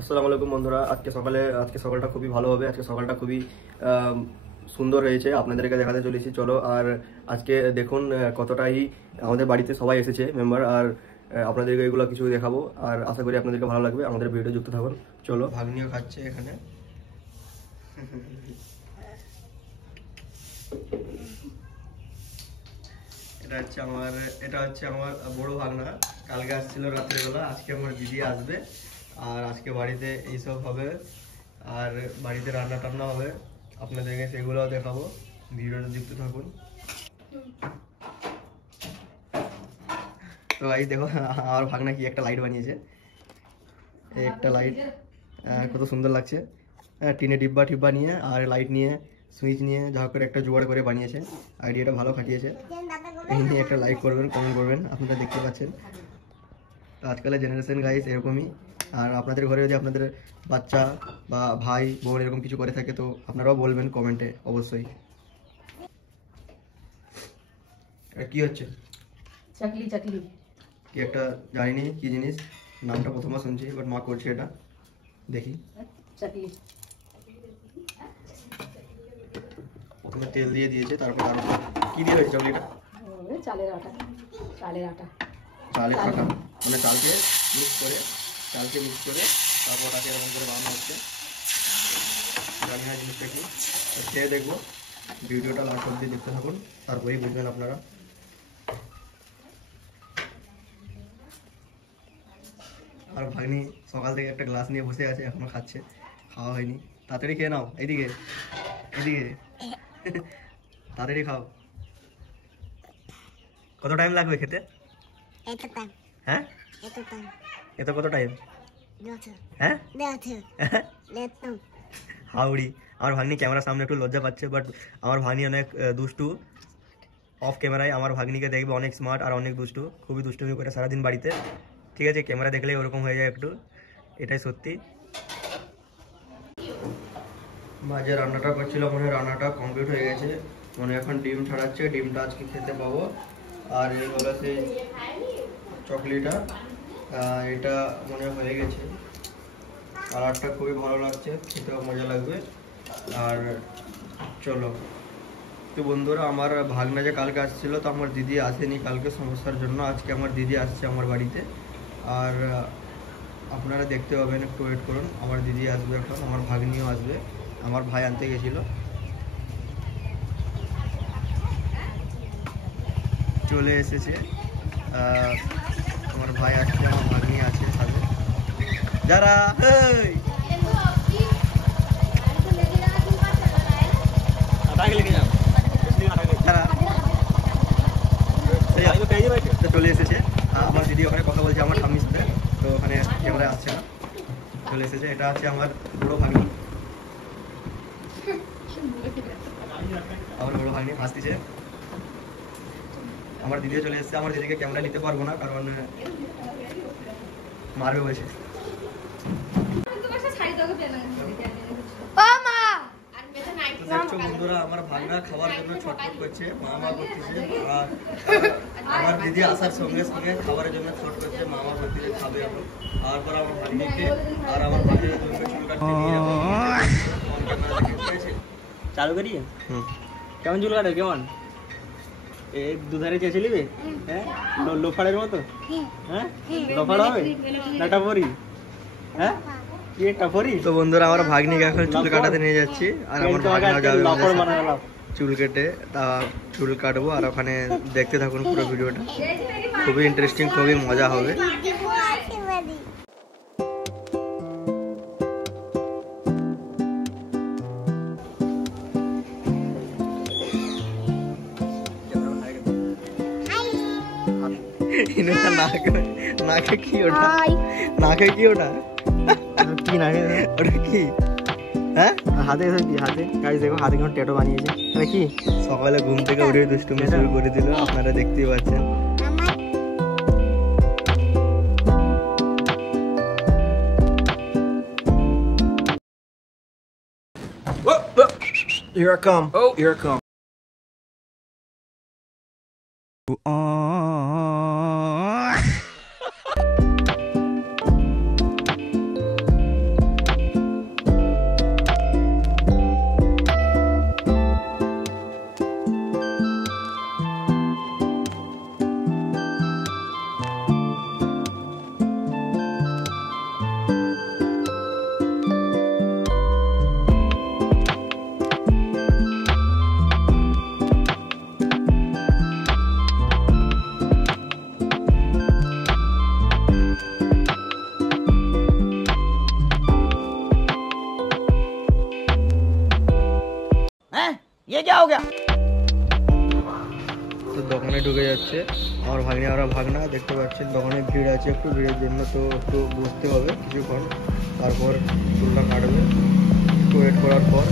আসসালামু আলাইকুম বন্ধুরা, আজকে সকালটা খুবই ভালো হবে। আজকে সকালটা খুবই সুন্দর হয়েছে, আপনাদেরকে দেখাতে চলেছি। চলো, আর আজকে দেখুন কতটাই আমাদের বাড়িতে সবাই এসেছে মেম্বার, আর আপনাদেরকে এগুলো কিছু দেখাবো, আর আশা করি আপনাদেরকে ভালো লাগবে। আমাদের ভিডিও যুক্ত থাকুন। চলো, ভাগ্নিও খাচ্ছে এখানে। এটা হচ্ছে আমার বড় ভাগনা। কালকে আসছিল রাত্রের বেলা, আজকে আমার দিদি আসবে, আর আজকে বাড়িতে এইসব হবে, আর বাড়িতে রান্না টান্না হবে, আপনাদেরকে সেগুলো দেখাবো। ভিডিওটা যুক্ত থাকুন। তো এই দেখো, আমার ভাগনা কি একটা লাইট বানিয়েছে। এই একটা লাইট কত সুন্দর লাগছে। টিনে ডিব্বা টিব্বা নিয়ে আর লাইট নিয়ে সুইচ নিয়ে যা করে একটা জোগাড় করে বানিয়েছে। আইডিয়াটা ভালো খাটিয়েছে। এই নিয়ে একটা লাইক করবেন, কমেন্ট করবেন। আপনারা দেখতে পাচ্ছেন আজকালের জেনারেশন গাইস এরকমই। আর আপনাদের ঘরে যদি আপনাদের বাচ্চা বা ভাই বোন এরকম কিছু করে থাকে তো আপনারাও বলবেন কমেন্টে অবশ্যই। এটা কি হচ্ছে? চাকলি চাকলি কি একটা জানিনি কি জিনিস, নামটা প্রথমবার শুনছি, বাট মা করছে এটা, দেখি। চাকলি প্রথমে তেল দিয়ে দিয়েছে, তারপর আরো কি দিয়ে হয়েছে চকলিটা? চালের আটা। চালের আটা মানে চালকে মিক্স করে তারপর ওটাকে এরকম করে বানানো হচ্ছে। জানি না জিনিসটা কি, খেয়ে দেখবো। ভিডিওটা লাস্ট অব্দি দেখতে থাকুন, তারপরেই বুঝবেন আপনারা। আর ভাগ্নি সকাল থেকে একটা গ্লাস নিয়ে বসে আছে, এখনো খাচ্ছে, খাওয়া হয়নি। তাড়াতাড়ি খেয়ে নাও, এইদিকে তাড়াতাড়ি খাও। কত টাইম লাগবে খেতে? হ্যাঁ, এত কত টাইম? হ্যাঁ হাউড়ি। আমার ভাগ্নি ক্যামেরার সামনে একটু লজ্জা পাচ্ছে, বাট আমার ভাগ্নি অনেক দুষ্টু। অফ ক্যামেরায় আমার ভাগ্নিকে দেখবে অনেক স্মার্ট আর অনেক দুষ্টু, খুবই দুষ্টুমি করে সারাদিন বাড়িতে। ঠিক আছে, ক্যামেরা দেখলেই ওরকম হয়ে যায় একটু, এটাই সত্যি। মাঝে রান্নাটা করছিল, মনে হয় রান্নাটা কমপ্লিট হয়ে গেছে। মনে এখন ডিম ছাড়াচ্ছে, ডিমটা আজকে খেতে পাবো। আর এই হলো সেই চকলিটা, এটা মনে হয়ে গেছে। কালারটা খুবই ভালো লাগছে, খেতেও মজা লাগবে। আর চলো, তো বন্ধুরা, আমার ভাগনা যে কালকে আসছিল, তো আমার দিদি আসেনি কালকে সমস্যার জন্য। আজকে আমার দিদি আসছে আমার বাড়িতে, আর আপনারা দেখতে পাবেন, একটু ওয়েট করুন। আমার দিদি আসবে এখন, আমার ভাগ্নিও আসবে, আমার ভাই আনতে গেছিল, চলে এসেছে। আমার ভাই আসছে, আমার ভাগ্নি আছে সাথে। যারা চলে এসেছে। আমার দিদি ওখানে কথা বলছে আমার ঠাম্মির সাথে, তো ওখানে ক্যামেরা আসছে না, চলে এসেছে। এটা হচ্ছে আমার বড় ভাগ্নি, আসতেছে। আমার দিদিও চলে এসেছে। আমার দিদিকে ক্যামেরা নিতে পারবো না, কারণ মারবে বলছে। দেখছো বন্ধুরা, আমার ভাগনা খাওয়ার জন্য ছটফট করছে, মা করতেছে। আর আমার দিদি আসার সঙ্গে সঙ্গে খাবারের জন্য ছট করছে, মা করতেছে খাবে এখন। তারপর আমার ভাগ্নিকে আর আমার ভাগ্নির জন্য চুল কাটতে নিয়ে যাবো। চালু করি। কেমন চুল কাটে? কেমন দুধারে চেঁচে নিবে? হ্যাঁ, লোফারের মতো। হ্যাঁ, লোফার হবে না টাপরি? হ্যাঁ, কি টাপরি? তো বন্ধুরা, আমার ভাগ্নিকে এখন চুল কাটাতে নিয়ে যাচ্ছি, আর আমার ভাগনা যাবে চুল কেটে। তা চুল কাটবো, আর ওখানে দেখতে থাকুন পুরো ভিডিওটা, খুবই ইন্টারেস্টিং, খুবই মজা হবে। নাকে কি ওটা? নাকে কি ওটা? কি নাকে? ওটা কি? হ্যাঁ, হাতে কি? হাতে গাইস দেখো, হাতে কেমন ট্যাটু বানিয়েছে। এটা কি? সকালে ঘুম থেকে উঠে দুষ্টুমি শুরু করে দিল, আপনারা দেখতেই পাচ্ছেন। Here I come. Oh, here I come. ये क्या हो गया? তো দোকানে ঢুকে যাচ্ছে আমার ভাগনা দেখতে পাচ্ছেন দোকানে ভিড় আছে একটু ভিড়ের জন্য তো একটু বসতে হবে কিছুক্ষণ তারপর চুলটা কাটবে একটু ওয়েট করার পর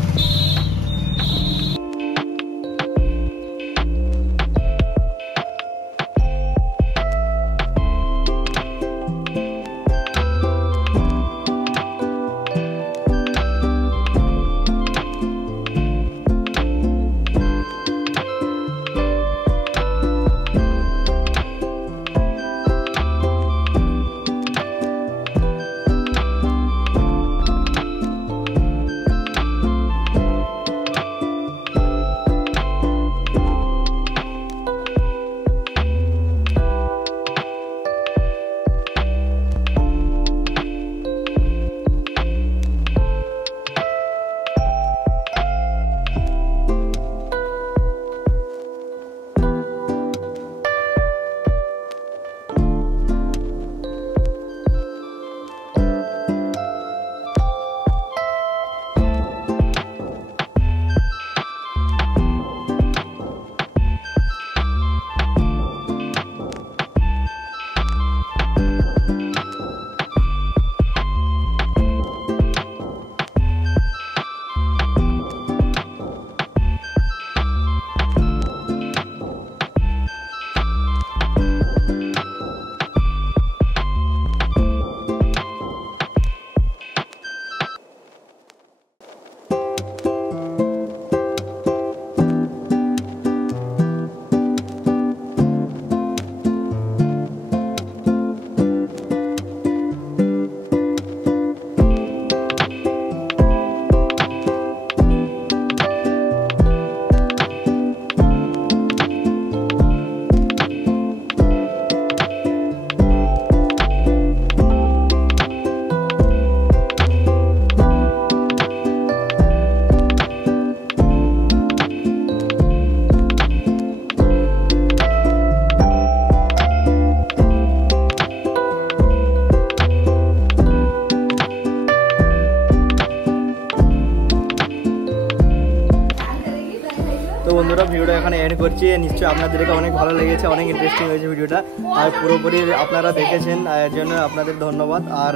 তো বন্ধুরা ভিডিওটা এখানে এন্ড করছি নিশ্চয়ই আপনাদেরকে অনেক ভালো লেগেছে অনেক ইন্টারেস্টিং হয়েছে ভিডিওটা আর পুরোপুরি আপনারা দেখেছেন এর জন্য আপনাদের ধন্যবাদ আর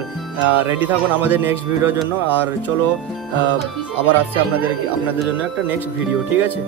রেডি থাকুন আমাদের নেক্সট ভিডিওর জন্য আর চলো আবার আসছে আপনাদের জন্য একটা নেক্সট ভিডিও ঠিক আছে।